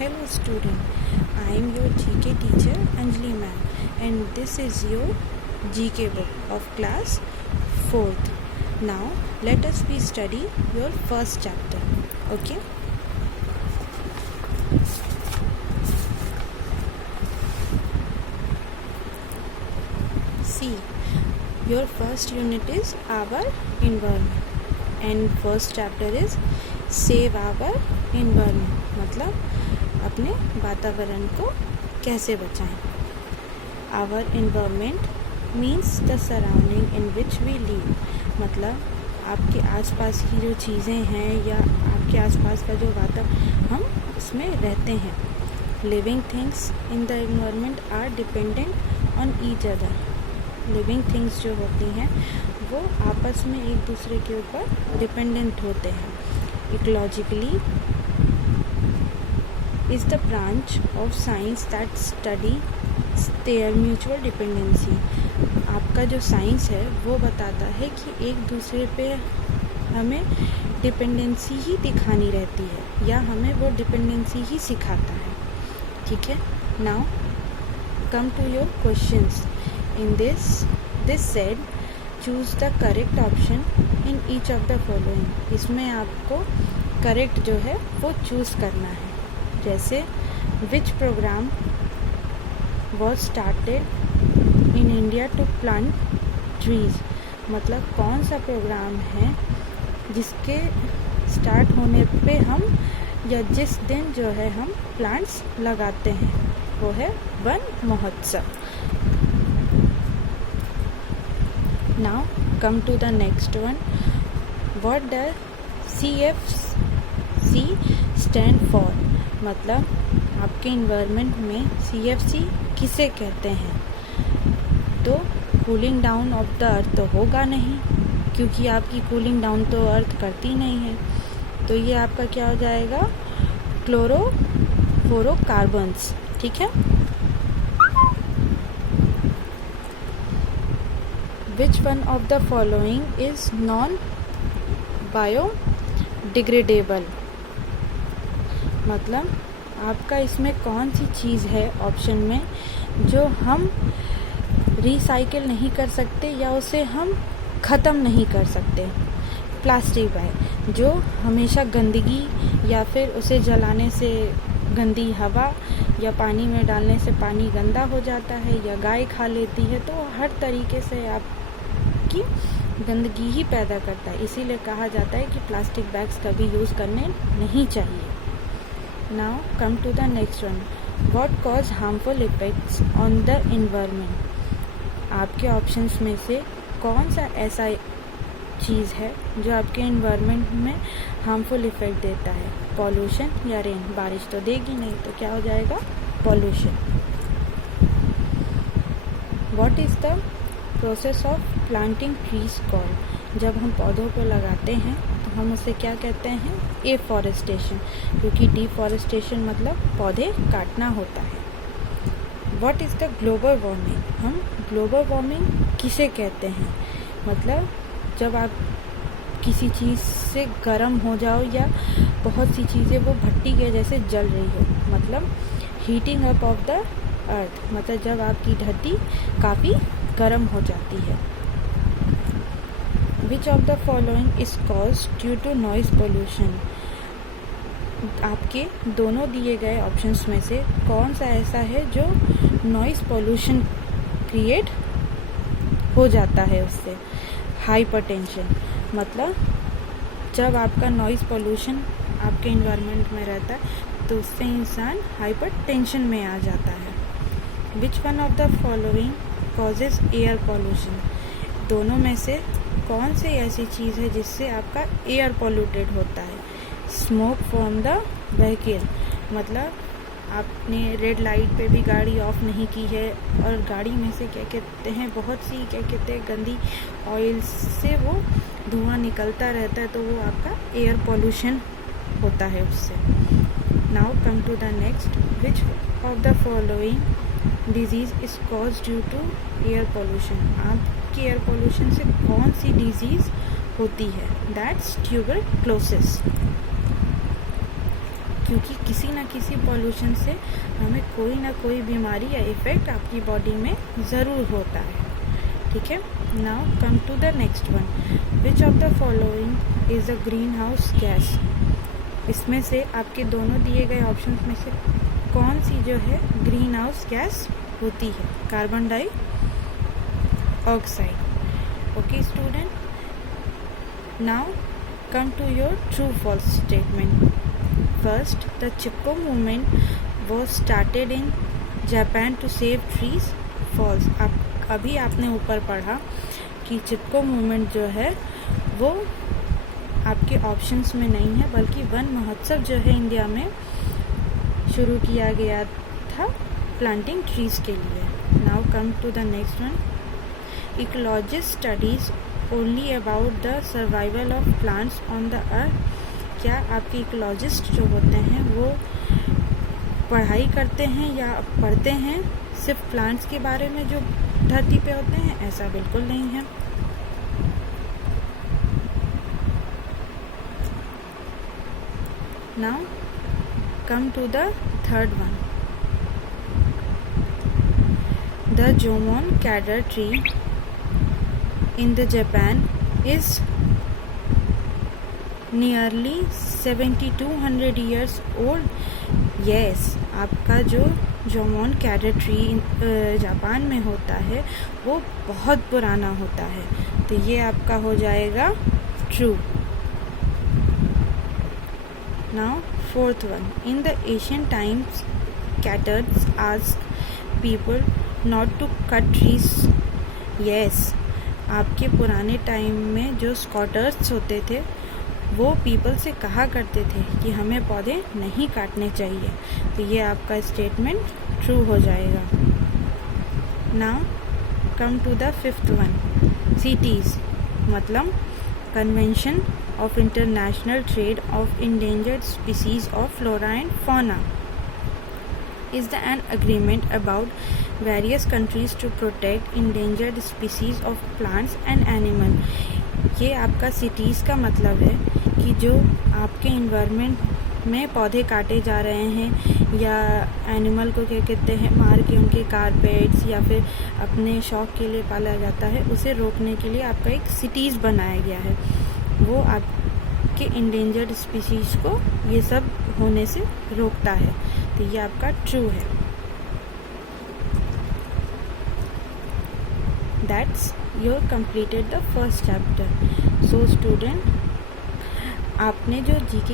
Hello student, I am your GK teacher Anjali ma'am and this is your GK book of class 4th. Now let us be study your first chapter. Okay. See, your first unit is our environment and first chapter is save our environment. मतलब अपने वातावरण को कैसे बचाएं. Our environment means the surrounding in which we live. मतलब आपके आसपास की जो चीज़ें हैं या आपके आसपास का जो वातावरण हम उसमें रहते हैं. Living things in the environment are dependent on each other. Living things जो होती हैं वो आपस में एक दूसरे के ऊपर डिपेंडेंट होते हैं. Ecologically is the branch of science that study there mutual dependency. आपका जो साइंस है वो बताता है कि एक दूसरे पे हमें डिपेंडेंसी ही दिखानी रहती है या हमें वो डिपेंडेंसी ही सिखाता है. ठीक है. Now come to your questions. In this said, choose the correct option in each of the following. इसमें आपको correct जो है वो choose करना है. जैसे which program was started in India to plant trees. मतलब कौन सा प्रोग्राम है जिसके स्टार्ट होने पे हम या जिस दिन जो है हम प्लांट्स लगाते हैं वो है वन महोत्सव. Now come to the next one. What does CFC stand for? मतलब आपके इन्वायरमेंट में CFC किसे कहते हैं. तो कूलिंग डाउन ऑफ द अर्थ तो होगा नहीं क्योंकि आपकी कूलिंग डाउन तो अर्थ करती नहीं है. तो ये आपका क्या हो जाएगा, क्लोरोफ्लोरोकार्बन्स. ठीक है. Which one of the following is non-biodegradable? मतलब आपका इसमें कौन सी चीज़ है ऑप्शन में जो हम रिसाइकिल नहीं कर सकते या उसे हम ख़त्म नहीं कर सकते. प्लास्टिक बैग जो हमेशा गंदगी या फिर उसे जलाने से गंदी हवा या पानी में डालने से पानी गंदा हो जाता है या गाय खा लेती है, तो हर तरीके से आपकी गंदगी ही पैदा करता है. इसीलिए कहा जाता है कि प्लास्टिक बैग्स कभी यूज़ करने नहीं चाहिए. Now come to the next one. What cause harmful effects on the environment. आपके ऑप्शंस में से कौन सा ऐसा चीज़ है जो आपके एनवायरनमेंट में हार्मफुल इफेक्ट देता है. पॉल्यूशन या रेन. बारिश तो देगी नहीं तो क्या हो जाएगा, pollution. What is the process of planting trees called. जब हम पौधों को लगाते हैं तो हम उसे क्या कहते हैं, एफॉरेस्टेशन. क्योंकि डिफॉरेस्टेशन मतलब पौधे काटना होता है. What is the global warming. हम ग्लोबल वार्मिंग किसे कहते हैं. मतलब जब आप किसी चीज़ से गर्म हो जाओ या बहुत सी चीज़ें वो भट्टी के जैसे जल रही हो, मतलब heating up of the earth. मतलब जब आपकी धरती काफ़ी गर्म हो जाती है. Which of the following is cause due to noise pollution. आपके दोनों दिए गए ऑप्शंस में से कौन सा ऐसा है जो नॉइज़ पोल्यूशन क्रिएट हो जाता है उससे. हाइपरटेंशन. मतलब जब आपका नॉइज़ पोल्यूशन आपके इन्वायरमेंट में रहता है तो उससे इंसान हाइपरटेंशन में आ जाता है. Which one of the following causes air pollution. दोनों में से कौन सी ऐसी चीज़ है जिससे आपका एयर पॉल्यूटेड होता है. Smoke from the vehicle. मतलब आपने रेड लाइट पे भी गाड़ी ऑफ नहीं की है और गाड़ी में से क्या कहते हैं बहुत सी क्या कहते हैं गंदी ऑयल से वो धुआं निकलता रहता है, तो वो आपका एयर पॉल्यूशन होता है उससे. Now come to the next. Which of the following disease is cause due to air pollution. आपकी एयर पॉल्यूशन से कौन सी डिजीज़ होती है. That's tuberculosis. क्योंकि किसी ना किसी पॉल्यूशन से हमें कोई ना कोई बीमारी या इफ़ेक्ट आपकी बॉडी में ज़रूर होता है, ठीक है। Now come to the next one, which of the following is a greenhouse gas. इसमें से आपके दोनों दिए गए ऑप्शन में से कौन सी जो है ग्रीन हाउस गैस होती है? Carbon dioxide. Okay student, now come to your true false statement. First, the Chipko movement was started in Japan to save trees. False. अभी आपने ऊपर पढ़ा कि चिपको मूवमेंट जो है वो आपके ऑप्शंस में नहीं है, बल्कि वन महोत्सव जो है इंडिया में शुरू किया गया था प्लांटिंग ट्रीज के लिए। Now come to the next one, ecologist studies only about the survival of plants on the earth. क्या आपके इकोलॉजिस्ट जो होते हैं वो पढ़ाई करते हैं या पढ़ते हैं सिर्फ प्लांट्स के बारे में जो धरती पे होते हैं? ऐसा बिल्कुल नहीं है। Now come to the third one, the Jomon cedar tree in the Japan is nearly 7200 years old. Yes, आपका जो जोमोन कैडर ट्री जापान में होता है वो बहुत पुराना होता है, तो ये आपका हो जाएगा true. Now fourth one, in the ancient times caters asked people not to cut trees. Yes, आपके पुराने टाइम में जो स्कॉटर्स होते थे वो पीपल से कहा करते थे कि हमें पौधे नहीं काटने चाहिए, तो ये आपका स्टेटमेंट ट्रू हो जाएगा। Now come to the fifth one, CITES मतलब convention of international trade of endangered species of flora and fauna is an agreement about various countries to protect endangered species of plants and animal. ये आपका cities का मतलब है कि जो आपके environment में पौधे काटे जा रहे हैं या एनिमल को क्या कहते हैं मार के उनके कारपेट्स या फिर अपने शौक के लिए पाला जाता है, उसे रोकने के लिए आपका एक सिटीज़ बनाया गया है। वो आपके इंडेंजर्ड स्पीसीज़ को ये सब होने से रोकता है, तो ये आपका ट्रू है। That's your completed the first chapter. So student, आपने जो जीके